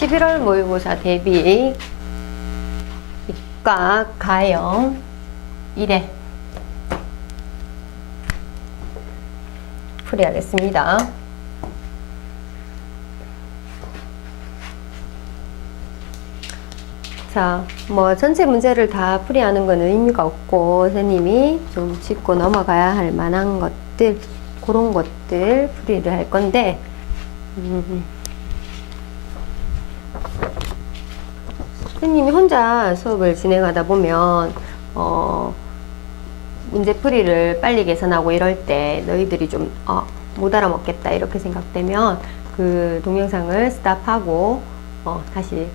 11월 모의고사 대비 이과 가형 1회 풀이하겠습니다. 자, 뭐 전체 문제를 다 풀이하는 거는 의미가 없고 선생님이 좀 짚고 넘어가야 할 만한 것들, 그런 것들 풀이를 할 건데 선생님이 혼자 수업을 진행하다 보면 문제 풀이를 빨리 계산하고 이럴 때 너희들이 좀 못 알아먹겠다 이렇게 생각되면 그 동영상을 스탑하고 다시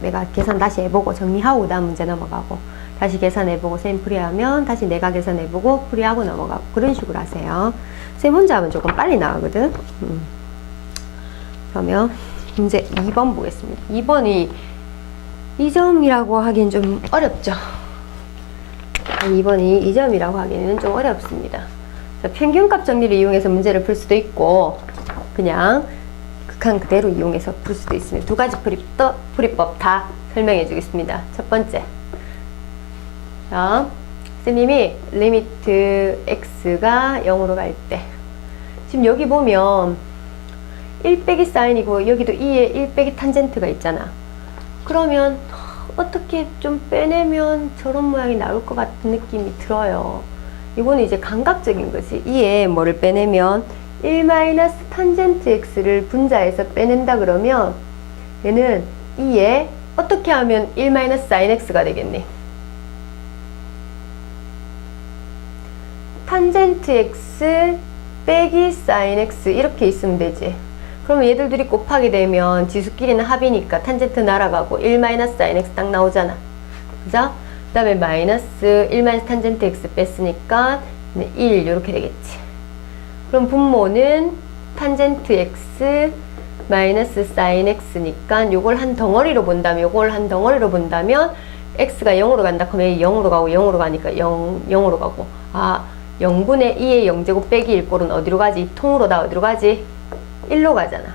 내가 계산 다시 해보고 정리하고 다음 문제 넘어가고 다시 계산해보고 쌤 풀이하면 다시 내가 계산해보고 풀이하고 넘어가고 그런 식으로 하세요. 쌤 혼자 하면 조금 빨리 나가거든. 그러면 문제 2번 보겠습니다. 2번이 2점이라고 하기엔 좀 어렵죠. 2번이 2점이라고 하기에는 좀 어렵습니다. 평균값 정리를 이용해서 문제를 풀 수도 있고 그냥 극한 그대로 이용해서 풀 수도 있습니다. 두 가지 풀이법 다 설명해 주겠습니다. 첫 번째, 자, 선생님이 리미트 x가 0으로 갈 때 지금 여기 보면 1 빼기 사인이고 여기도 2에 1 빼기 탄젠트가 있잖아. 그러면 어떻게 좀 빼내면 저런 모양이 나올 것 같은 느낌이 들어요. 이거는 이제 감각적인 거지. 2에 뭐를 빼내면 1 마이너스 탄젠트 x를 분자해서 빼낸다 그러면 얘는 2에 어떻게 하면 1 마이너스 사인 x가 되겠니? 탄젠트 x 빼기 사인 x 이렇게 있으면 되지. 그러면 얘들 둘이 곱하게 되면 지수끼리는 합이니까 탄젠트 날아가고 1 마이너스 사인 x 딱 나오잖아. 그죠? 그 다음에 마이너스 1 마이너스 탄젠트 x 뺐으니까 1 이렇게 되겠지. 그럼 분모는 탄젠트 x 마이너스 사인 x니까 요걸 한 덩어리로 본다면 x가 0으로 간다 그러면 0으로 가고 0으로 가니까 0으로 가고 0분의 2의 0제곱 빼기 1 꼴은 어디로 가지? 통으로 다 어디로 가지? 1로 가잖아.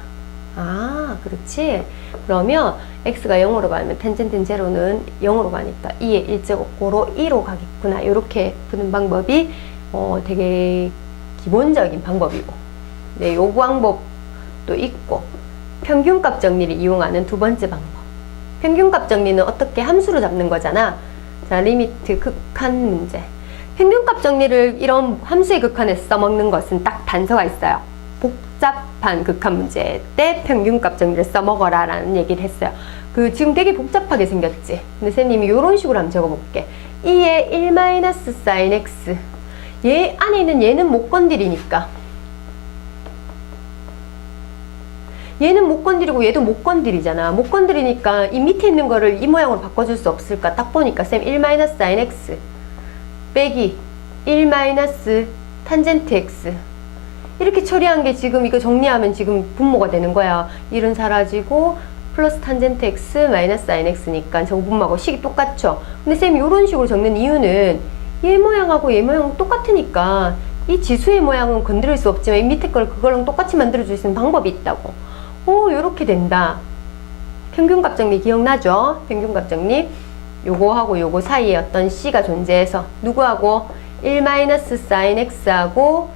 그렇지. 그러면 x가 0으로 가면 탄젠트는 제로는 0으로 가니까 2의 1제곱 고로 2로 가겠구나. 이렇게 푸는 방법이 되게 기본적인 방법이고, 네, 요 방법도 있고, 평균값 정리를 이용하는 두 번째 방법. 평균값 정리는 어떻게 함수로 잡는 거잖아. 자, 리미트 극한 문제. 평균값 정리를 이런 함수의 극한에서 써먹는 것은 딱 단서가 있어요. 복잡한 극한 문제 때 평균값 정리를 써먹어라 라는 얘기를 했어요. 지금 되게 복잡하게 생겼지. 근데 선생님이 이런 식으로 한번 적어볼게. 2의 1 마이너스 사인 x 얘 안에 있는 얘는 못 건드리니까 얘는 못 건드리고 얘도 못 건드리잖아. 못 건드리니까 이 밑에 있는 거를 이 모양으로 바꿔줄 수 없을까? 딱 보니까 쌤 1 마이너스 사인 x 빼기 1 마이너스 탄젠트 x 이렇게 처리한 게 지금 이거 정리하면 지금 분모가 되는 거야. 1은 사라지고 플러스 탄젠트 x 마이너스 사인 x니까 저거 분모하고 식이 똑같죠. 근데 쌤이 이런 식으로 적는 이유는 얘 모양하고 얘 모양 똑같으니까 이 지수의 모양은 건드릴 수 없지만 이 밑에 걸 그거랑 똑같이 만들어줄 수 있는 방법이 있다고. 요렇게 된다. 평균값 정리 기억나죠? 평균값 정리. 요거하고 요거 사이에 어떤 c가 존재해서 누구하고 1 마이너스 사인 x하고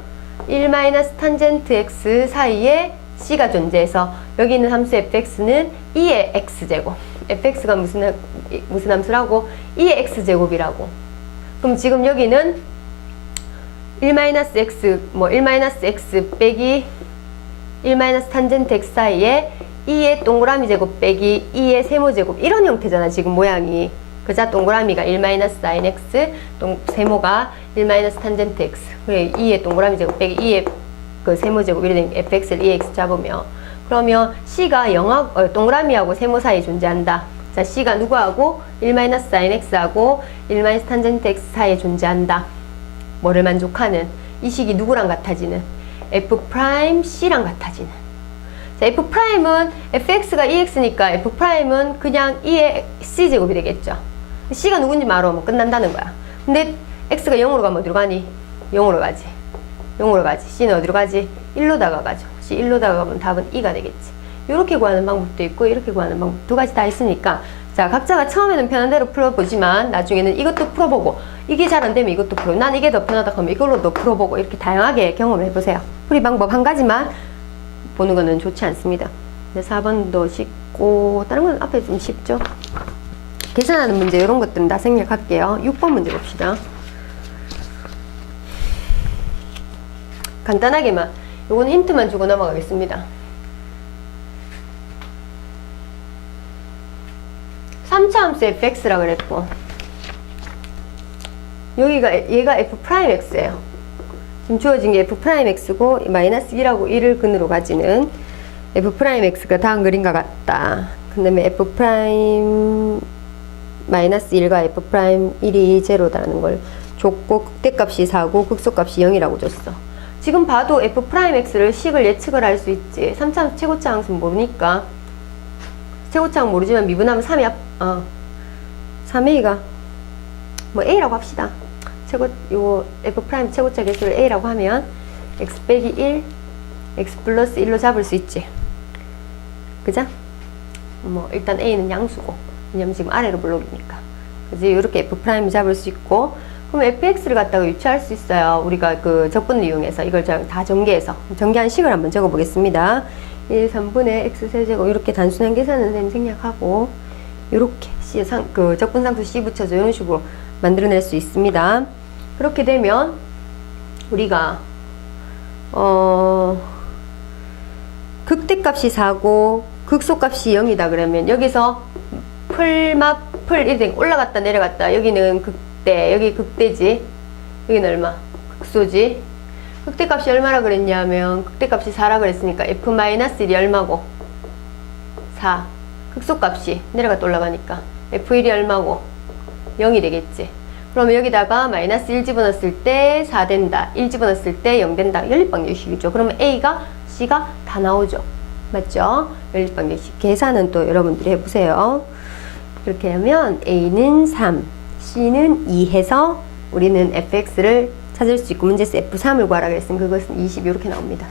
1 마이너스 탄젠트 x 사이에 c가 존재해서 여기 있는 함수 fx는 2의 x제곱. fx가 무슨 함수라고? 2의 x제곱이라고. 그럼 지금 여기는 1 마이너스 x, 1 마이너스 x 빼기 1 마이너스 탄젠트 x 사이에 2의 동그라미 제곱 빼기 2의 세모제곱 이런 형태잖아 지금 모양이. 그자 동그라미가 1 마이너스 사인 x, 세모가 1 마이너스 탄젠트 x. 그래 2의 동그라미 제곱 빼기 2의 그 세모제곱 이래 된 fx를 2x 잡으면 그러면 c가 동그라미하고 세모 사이에 존재한다. 자, c가 누구하고 1 마이너스 사인 x하고 1 마이너스 탄젠트 x 사이에 존재한다. 뭐를 만족하는? 이 식이 누구랑 같아지는? f' c랑 같아지는. 자, f'은 fx가 2x니까 f'은 그냥 2의 c제곱이 되겠죠. c가 누군지 말하면 끝난다는 거야. 근데 x가 0으로 가면 어디로 가니? 0으로 가지. 0으로 가지. c는 어디로 가지? 1로다가 가죠. c 1로다가 가면 답은 2가 되겠지. 이렇게 구하는 방법도 있고 이렇게 구하는 방법 두 가지 다 있으니까 자 각자가 처음에는 편한 대로 풀어보지만 나중에는 이것도 풀어보고 이게 잘 안되면 이것도 풀어보고 난 이게 더 편하다 하면 이걸로도 풀어보고 이렇게 다양하게 경험을 해보세요. 풀이 방법 한 가지만 보는 거는 좋지 않습니다. 4번도 쉽고 다른 건 앞에 좀 쉽죠. 계산하는 문제 이런 것들은 다 생략할게요. 6번 문제 봅시다. 간단하게만 요건 힌트만 주고 넘어가겠습니다. 3차 함수 fx라 그랬고 여기가 얘가 f'x예요. 지금 주어진 게 f'x고 마이너스 1하고 1을 근으로 가지는 f'x가 다음 그림과 같다. 그 다음에 f' 마이너스 1과 f'1이 제로다는 걸 줬고 극대값이 4고 극소값이 0이라고 줬어. 지금 봐도 f'x를 식을 예측을 할 수 있지. 3차 함수 최고차 함수는 모르니까 최고차항 모르지만 미분하면 3a가 뭐 a라고 합시다. 요 f' 최고차 개수를 a라고 하면 x 빼기 1 x 플러스 1로 잡을 수 있지. 그죠? 뭐 일단 a는 양수고 왜냐면 지금 아래로 블록이니까 그지? 이렇게 f' 잡을 수 있고 그럼 fx를 갖다가 유추할 수 있어요. 우리가 그 적분을 이용해서 이걸 다 전개해서 전개한 식을 한번 적어 보겠습니다. 1, 3분의 x세제곱 이렇게 단순한 계산은 선생님 생략하고 이렇게 그 적분상수 c 붙여서 이런 식으로 만들어낼 수 있습니다. 그렇게 되면 우리가 극대값이 4고 극소값이 0이다 그러면 여기서 풀 이렇게 올라갔다 내려갔다 여기는 극대 여기 극대지 여기는 얼마? 극소지. 극대값이 얼마라 그랬냐면 극대값이 4라 그랬으니까 f-1이 얼마고? 4. 극소값이 내려갔다 올라가니까 f1이 얼마고? 0이 되겠지. 그러면 여기다가 마이너스 1 집어넣었을 때 4 된다. 1 집어넣었을 때 0 된다. 연립방정식이죠. 그러면 A가 C가 다 나오죠. 맞죠? 연립방정식. 계산은 또 여러분들이 해보세요. 이렇게 하면 A는 3, C는 2 해서 우리는 fx를 찾을 수 있고 문제에서 f3을 구하라 그랬으면 그것은 20 이렇게 나옵니다.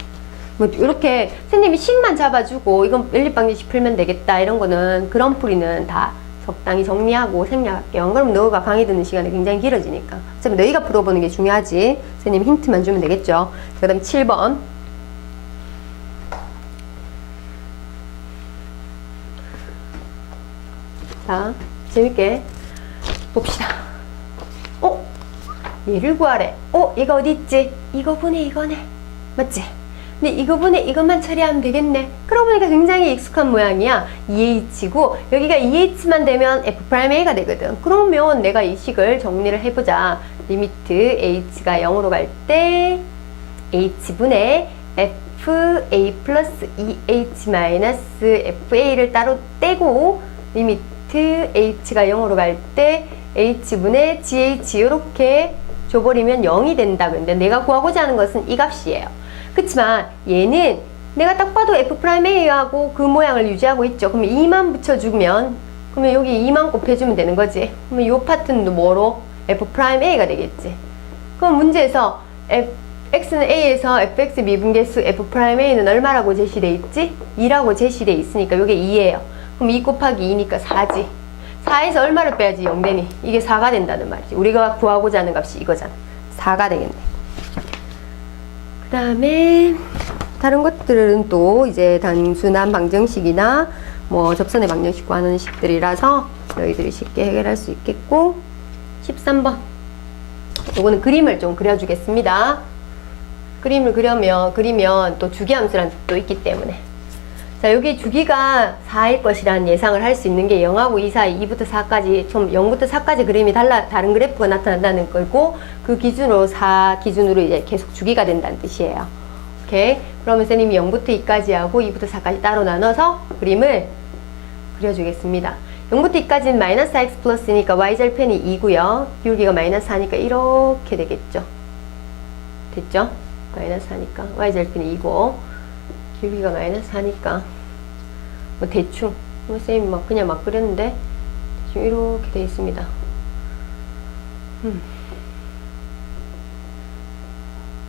뭐 이렇게 선생님이 식만 잡아주고 이건 연립방정식 풀면 되겠다 이런 거는 그런 풀이는 다 적당히 정리하고 생략할게요. 안 그러면 너가 강의 듣는 시간이 굉장히 길어지니까. 어차피 너희가 풀어보는 게 중요하지. 선생님 힌트만 주면 되겠죠. 그 다음 7번. 자, 재밌게 봅시다. 얘를 구하래. 얘가 어디 있지? 이거분의 이거네. 맞지? 근데 이거분의 이것만 처리하면 되겠네. 그러고 보니까 굉장히 익숙한 모양이야. 2h고 여기가 2h만 되면 f'a가 되거든. 그러면 내가 이 식을 정리를 해보자. 리미트 h가 0으로 갈 때 h분의 fa 플러스 2h 마이너스 fa를 따로 떼고 리미트 h가 0으로 갈 때 h분의 gh 이렇게 줘버리면 0이 된다. 근데 내가 구하고자 하는 것은 이 값이에요. 그치만 얘는 내가 딱 봐도 f'a하고 그 모양을 유지하고 있죠. 그러면 2만 붙여주면 그러면 여기 2만 곱해주면 되는 거지. 그러면 이 파트는 뭐로? f'a가 되겠지. 그럼 문제에서 x는 a에서 fx 미분계수 f'a는 얼마라고 제시돼 있지? 2라고 제시돼 있으니까 이게 2예요. 그럼 2 곱하기 2니까 4지. 4에서 얼마를 빼야지 0 되니? 이게 4가 된다는 말이지. 우리가 구하고자 하는 값이 이거잖아. 4가 되겠네. 그 다음에 다른 것들은 또 이제 단순한 방정식이나 뭐 접선의 방정식 구하는 식들이라서 너희들이 쉽게 해결할 수 있겠고 13번 요거는 그림을 좀 그려주겠습니다. 그림을 그리면 또 주기함수라는 뜻도 있기 때문에 자, 여기 주기가 4일 것이라는 예상을 할 수 있는 게 0하고 2 사이 2부터 4까지 좀 0부터 4까지 그림이 다른 그래프가 나타난다는 거고 그 기준으로 4 기준으로 이제 계속 주기가 된다는 뜻이에요. 오케이. 그러면 선생님이 0부터 2까지 하고 2부터 4까지 따로 나눠서 그림을 그려주겠습니다. 0부터 2까지는 마이너스 x 플러스니까 y절편이 2고요. 기울기가 마이너스 4니까 이렇게 되겠죠. 됐죠? 마이너스 4니까 y절편이 2고 기울기가 마이너스 4니까 뭐 대충 선생님이 막 그냥 막 그렸는데 지금 이렇게 돼 있습니다.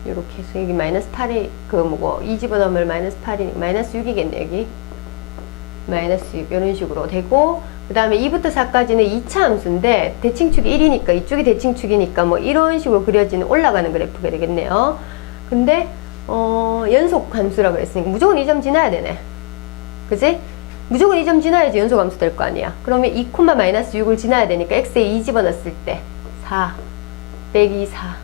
이렇게 해서 여기 마이너스 8이 그 뭐고 2 집어넣으면 마이너스 8이 마이너스 6이겠네 여기 마이너스 6 이런 식으로 되고, 그 다음에 2부터 4까지는 2차 함수인데 대칭축이 1이니까 이쪽이 대칭축이니까 뭐 이런 식으로 그려지는 올라가는 그래프가 되겠네요. 근데 연속 함수라고 그랬으니까 무조건 이 점 지나야 되네. 그지? 무조건 이 점 지나야지 연속 함수 될 거 아니야. 그러면 2, 마이너스 6을 지나야 되니까 x에 2 집어넣었을 때 4 빼기 4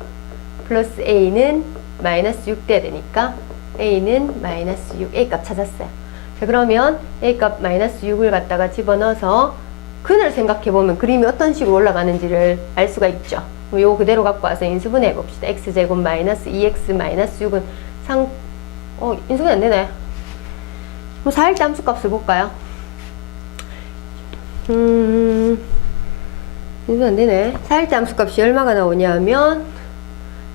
플러스 a는 마이너스 6 돼야 되니까 a는 마이너스 6, a 값 찾았어요. 자, 그러면 a 값 마이너스 6을 갖다가 집어넣어서 근을 생각해보면 그림이 어떤 식으로 올라가는지를 알 수가 있죠. 그럼 요거 그대로 갖고 와서 인수분해 해봅시다. x제곱 마이너스 2x 마이너스 6은 인수분해 안 되네. 그럼 4일째 함수 값을 볼까요? 인수분해 안 되네. 4일째 함수 값이 얼마가 나오냐 하면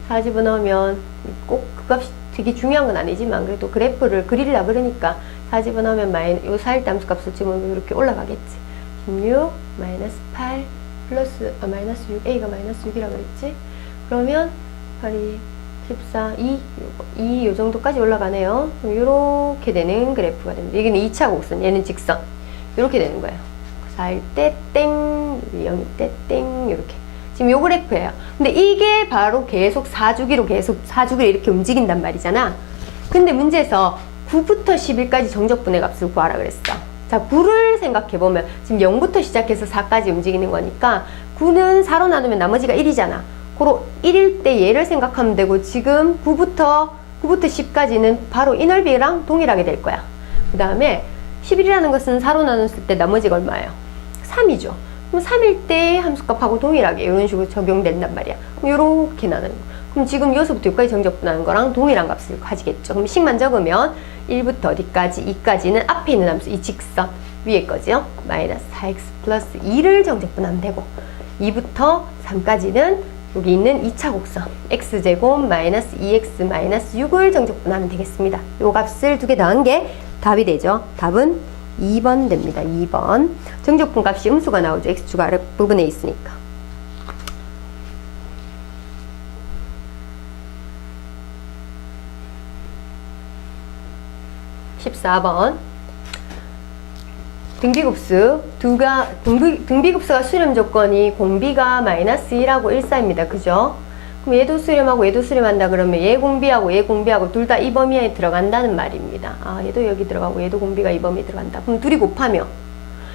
4 집어넣으면 꼭 그 값이 되게 중요한 건 아니지만 그래도 그래프를 그리려 그러니까 4 집어넣으면 요 4일째 함수 값을 집어넣으면 이렇게 올라가겠지. 16 마이너스 8 플러스 마이너스 6 a가 마이너스 6이라 그랬지. 그러면 8이 14 2 요 정도까지 올라가네요. 요렇게 되는 그래프가 됩니다. 여기는 2차 곡선, 얘는 직선. 요렇게 되는 거예요. 4일 때 땡, 0일 때 땡, 요렇게. 지금 요 그래프예요. 근데 이게 바로 계속 4주기로 이렇게 움직인단 말이잖아. 근데 문제에서 9부터 10일까지 정적분의 값을 구하라 그랬어. 자, 9를 생각해보면 지금 0부터 시작해서 4까지 움직이는 거니까 9는 4로 나누면 나머지가 1이잖아. 그로 1일 때 얘를 생각하면 되고 지금 9부터 10까지는 바로 이 넓이랑 동일하게 될 거야. 그 다음에 11이라는 것은 4로 나눴을 때 나머지가 얼마예요? 3이죠. 그럼 3일 때 함수값하고 동일하게 이런 식으로 적용된단 말이야. 그럼 요렇게 나누는 거. 그럼 지금 여기서부터 여기까지 정적분하는 거랑 동일한 값을 가지겠죠. 그럼 식만 적으면 1부터 어디까지? 2까지는 앞에 있는 함수, 이 직선 위에 거죠. 마이너스 4x 플러스 2를 정적분하면 되고 2부터 3까지는 여기 있는 2차 곡선 x제곱 마이너스 2x 마이너스 6을 정적분하면 되겠습니다. 요 값을 두 개 더한 게 답이 되죠. 답은 2번 됩니다. 2번. 정적분 값이 음수가 나오죠. x축 아랫부분에 있으니까. 14번. 등비급수. 등비급수가 수렴 조건이 공비가 마이너스 1하고 1사입니다. 그죠? 그럼 얘도 수렴하고 얘도 수렴한다 그러면 얘 공비하고 얘 공비하고 둘 다 이 범위 안에 들어간다는 말입니다. 아, 얘도 여기 들어가고 얘도 공비가 이 범위에 들어간다. 그럼 둘이 곱하면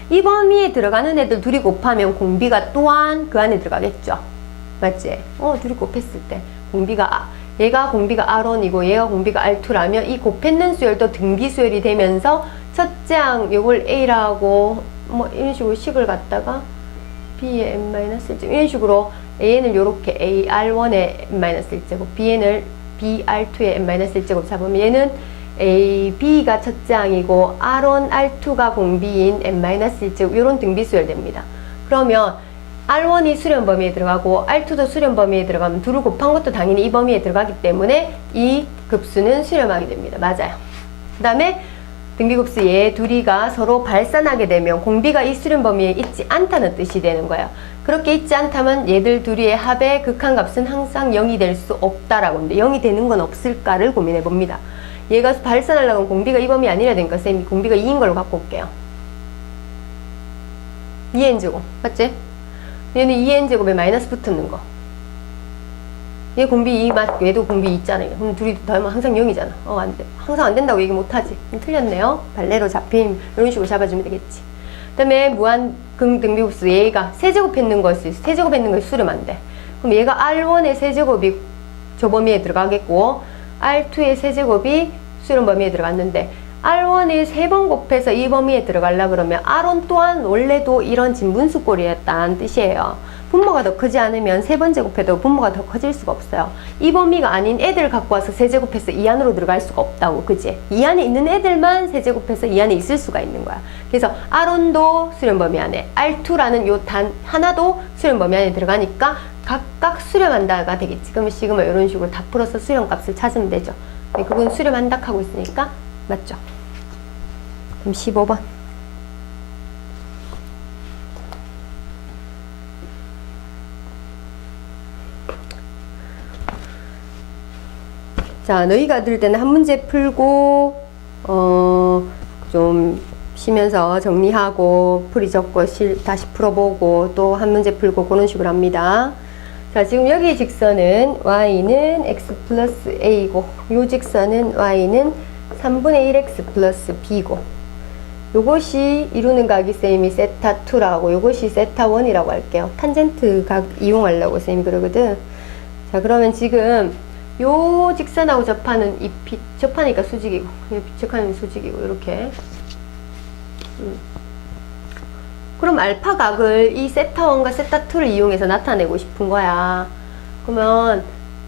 이 범위에 들어가는 애들 둘이 곱하면 공비가 또한 그 안에 들어가겠죠. 맞지? 둘이 곱했을 때 공비가 얘가 공비가 R1이고 얘가 공비가 R2라면 이 곱했는 수열도 등비 수열이 되면서 첫째 항 요걸 A라고 뭐 이런 식으로 식을 갖다가 B의 n-1제곱 이런 식으로 A는 요렇게 AR1의 n-1제곱 Bn을 BR2의 n-1제곱 잡으면 얘는 A, B가 첫째 항이고 R1, R2가 공비인 n-1제곱 요런 등비수열 됩니다. 그러면 R1이 수렴 범위에 들어가고 R2도 수렴 범위에 들어가면 둘을 곱한 것도 당연히 이 범위에 들어가기 때문에 이 급수는 수렴하게 됩니다. 맞아요. 그 다음에 등비급수 얘 둘이가 서로 발산하게 되면 공비가 이 수렴 범위에 있지 않다는 뜻이 되는 거예요. 그렇게 있지 않다면 얘들 둘이의 합의 극한값은 항상 0이 될 수 없다라고 하는데 0이 되는 건 없을까를 고민해 봅니다. 얘가 발산하려면 공비가 이 범위 아니라 되니까 쌤이 공비가 2인 걸로 갖고 올게요. 2n제곱 맞지? 얘는 2n제곱에 마이너스 붙는 거. 얘 공비 2 맞고 얘도 공비 2 있잖아요. 그럼 둘이 더하면 항상 0이잖아. 안 돼. 항상 안 된다고 얘기 못 하지. 틀렸네요. 발레로 잡힘 이런 식으로 잡아주면 되겠지. 그 다음에 무한 등비급수 얘가 세제곱했는 것이 세제곱했는 것이 수렴 안 돼. 그럼 얘가 R1의 세제곱이 저 범위에 들어가겠고 R2의 세제곱이 수렴 범위에 들어갔는데 R1이 3번 곱해서 이 범위에 들어가려 그러면 R1 또한 원래도 이런 진분수꼴이었다는 뜻이에요. 분모가 더 크지 않으면 3번 제곱해도 분모가 더 커질 수가 없어요. 이 범위가 아닌 애들 갖고 와서 세제곱해서 이 안으로 들어갈 수가 없다고. 그치? 이 안에 있는 애들만 세제곱해서 이 안에 있을 수가 있는 거야. 그래서 R1도 수렴 범위 안에 R2라는 요 단 하나도 수렴 범위 안에 들어가니까 각각 수렴한다가 되겠지. 그러면 시그마 이런 식으로 다 풀어서 수렴값을 찾으면 되죠. 그건 수렴한다 하고 있으니까 맞죠? 그럼 15번. 자, 너희가 들을 때는 한 문제 풀고 좀 쉬면서 정리하고 풀이 적고 다시 풀어보고 또 한 문제 풀고 그런 식으로 합니다. 자, 지금 여기 직선은 y는 x 플러스 a고 요 직선은 y는 3분의 1x 플러스 b고 요것이 이루는 각이 쌤이 세타 2라고 요것이 세타 1이라고 할게요. 탄젠트 각 이용하려고 쌤이 그러거든. 자, 그러면 지금 요 직선하고 접하는 이 접하니까 수직이고 접하는 수직이고 이렇게 그럼 알파 각을 이 세타 1과 세타 2를 이용해서 나타내고 싶은 거야. 그러면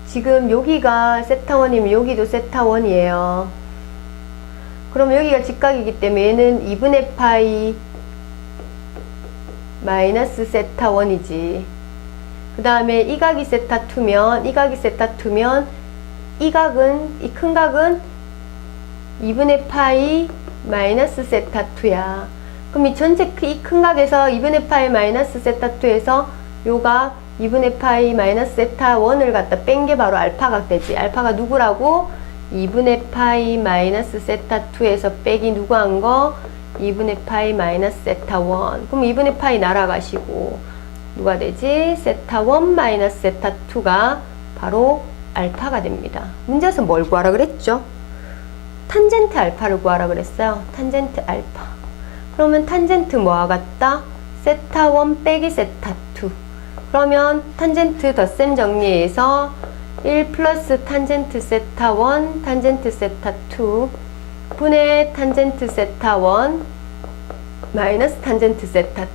지금 여기가 세타 1이면 여기도 세타 1이에요. 그럼 여기가 직각이기 때문에 얘는 2분의 파이 마이너스 세타 1이지. 그 다음에 이 각이 세타 2면 이 각이 세타 2면 이 각은 이 큰 각은 2분의 파이 마이너스 세타 2야. 그럼 이 전체 이 큰 각에서 2분의 파이 마이너스 세타 2에서 요가 2분의 파이 마이너스 세타 1을 갖다 뺀 게 바로 알파 각 되지. 알파가 누구라고? 2분의 파이 마이너스 세타 2에서 빼기 누구 한 거? 2분의 파이 마이너스 세타 1. 그럼 2분의 파이 날아가시고 누가 되지? 세타 1 마이너스 세타 2가 바로 알파가 됩니다. 문제에서 뭘 구하라 그랬죠? 탄젠트 알파를 구하라 그랬어요. 탄젠트 알파. 그러면 탄젠트 뭐와 같다? 세타 1 빼기 세타 2. 그러면 탄젠트 덧셈 정리해서 1 플러스 탄젠트 세타 1 탄젠트 세타 2 분의 탄젠트 세타 1 마이너스 탄젠트 세타 2.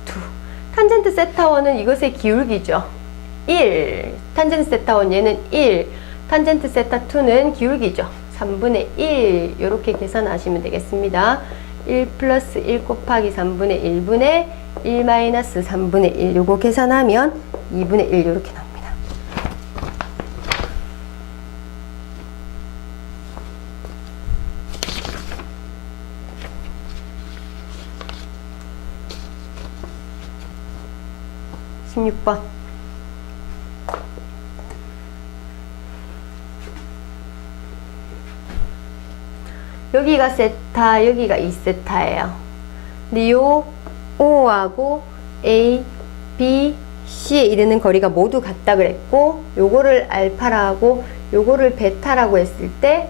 탄젠트 세타 1은 이것의 기울기죠. 1. 탄젠트 세타 1 얘는 1. 탄젠트 세타 2는 기울기죠. 3분의 1 이렇게 계산하시면 되겠습니다. 1 플러스 1 곱하기 3분의 1분의 1 마이너스 3분의 1 요거 계산하면 2분의 1 이렇게 나옵니다. (16번) 여기가 세타, 여기가 2세타예요. 근데 요 O하고 A, B, C에 이르는 거리가 모두 같다 그랬고 요거를 알파라고 요거를 베타라고 했을 때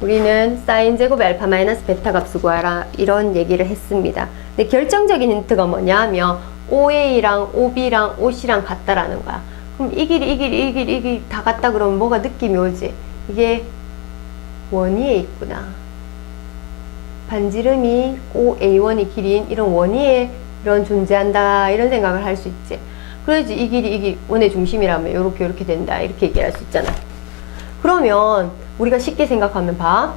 우리는 사인 제곱의 알파 마이너스 베타 값을 구하라 이런 얘기를 했습니다. 근데 결정적인 힌트가 뭐냐면 OA랑 OB랑 OC랑 같다라는 거야. 그럼 이 길이 다 같다 그러면 뭐가 느낌이 오지? 이게 원위에 있구나. 반지름이 OA1이 길이인 이런 원위에 이런 존재한다 이런 생각을 할 수 있지. 그래야지 이 길이 원의 중심이라면 이렇게 된다 이렇게 얘기할 수 있잖아. 그러면 우리가 쉽게 생각하면 봐.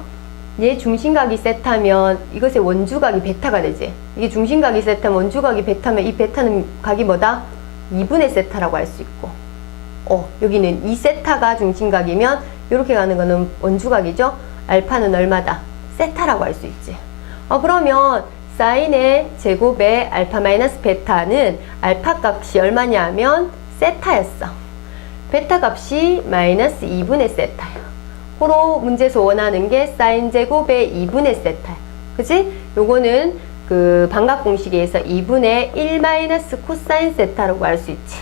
얘 중심각이 세타면 이것의 원주각이 베타가 되지. 이게 중심각이 세타면 원주각이 베타면 이 베타는 각이 뭐다? 2분의 세타라고 할 수 있고 여기는 2세타가 중심각이면 이렇게 가는 거는 원주각이죠. 알파는 얼마다? 세타라고 할 수 있지. 그러면 사인의 제곱의 알파 마이너스 베타는 알파 값이 얼마냐면 세타였어. 베타 값이 마이너스 2분의 세타야. 호로 문제에서 원하는 게 사인 제곱의 2분의 세타야. 그치? 요거는 그 반각 공식에서 2분의 1 마이너스 코사인 세타라고 할 수 있지.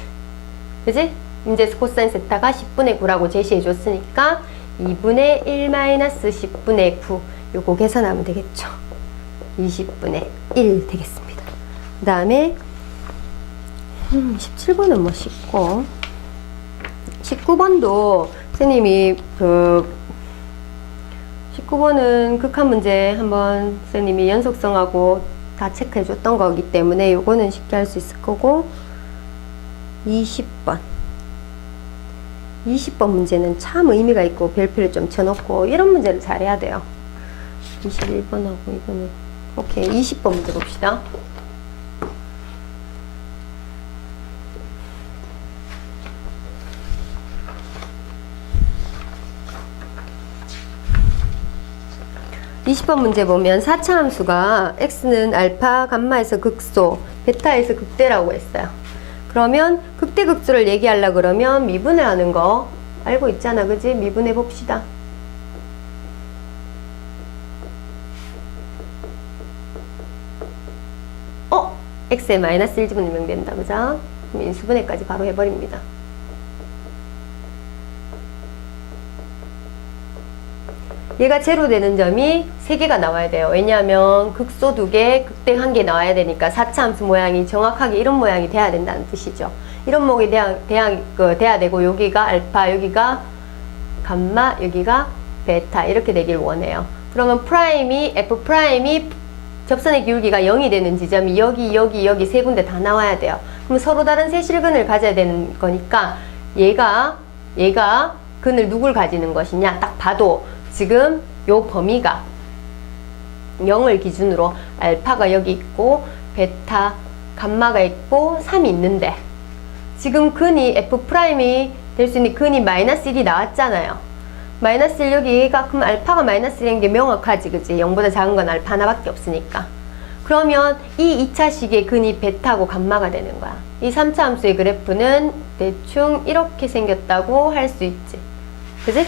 그치? 문제에서 코사인 세타가 10분의 9라고 제시해 줬으니까 2분의 1 마이너스 10분의 9 요거 계산하면 되겠죠. 20분의 1 되겠습니다. 그 다음에 17번은 뭐 쉽고 19번도 선생님이 19번은 극한 문제 한번 선생님이 연속성하고 다 체크해 줬던 거기 때문에 요거는 쉽게 할 수 있을 거고 20번 문제는 참 의미가 있고 별표를 좀 쳐놓고 이런 문제를 잘해야 돼요. 21번하고 이거는 오케이 20번 문제 봅시다. (20번) 문제 보면 4차 함수가 x는 알파, 감마에서 극소, 베타에서 극대라고 했어요. 그러면 극대 극소를 얘기하려고 그러면 미분을 하는 거 알고 있잖아, 그지? 미분해 봅시다. x에 마이너스 1 집어넣으면 된다. 그죠? 그럼 인수분해까지 바로 해버립니다. 얘가 제로 되는 점이 3개가 나와야 돼요. 왜냐하면 극소 2개, 극대 1개 나와야 되니까 4차 함수 모양이 정확하게 이런 모양이 돼야 된다는 뜻이죠. 이런 모양이 돼야 되고, 여기가 알파, 여기가 감마, 여기가 베타 이렇게 되길 원해요. 그러면 f 프라임이 접선의 기울기가 0이 되는 지점이 여기 세 군데 다 나와야 돼요. 그럼 서로 다른 세 실근을 가져야 되는 거니까 얘가 근을 누굴 가지는 것이냐 딱 봐도 지금 요 범위가 0을 기준으로 알파가 여기 있고 베타, 감마가 있고 3이 있는데 지금 근이 F'이 될 수 있는 근이 마이너스 1이 나왔잖아요. 마이너스 1 여기가 그럼 알파가 마이너스 1인 게 명확하지 그치? 0보다 작은 건 알파 하나밖에 없으니까. 그러면 이 2차식의 근이 베타고 감마가 되는 거야. 이 3차 함수의 그래프는 대충 이렇게 생겼다고 할 수 있지. 그치?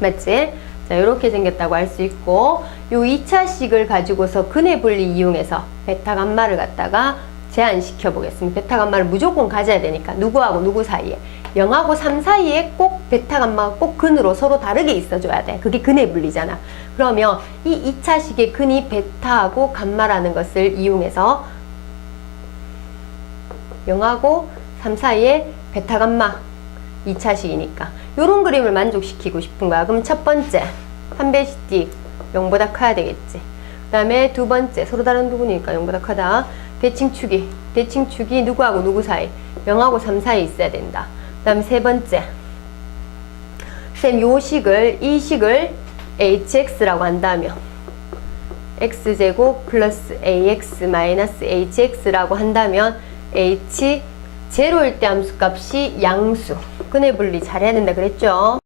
맞지? 자, 이렇게 생겼다고 할 수 있고, 요 2차식을 가지고서 근의 분리 이용해서 베타 감마를 갖다가 제한시켜 보겠습니다. 베타 감마를 무조건 가져야 되니까 누구하고 누구 사이에 0하고 3 사이에 꼭 베타 감마가 꼭 근으로 서로 다르게 있어줘야 돼. 그게 근의 분리잖아. 그러면 이 2차식의 근이 베타하고 감마라는 것을 이용해서 0하고 3 사이에 베타 감마 2차식이니까 요런 그림을 만족시키고 싶은 거야. 그럼 첫 번째 3배시티 0보다 커야 되겠지. 그 다음에 두 번째 서로 다른 부분이니까 0보다 크다. 대칭축이 누구하고 누구 사이 0하고 3 사이에 있어야 된다. 그 다음 세 번째 쌤 이 식을 hx라고 한다면 x제곱 플러스 ax 마이너스 hx라고 한다면 h 제로일 때 함수값이 양수 근의 분리 잘해야 된다 그랬죠.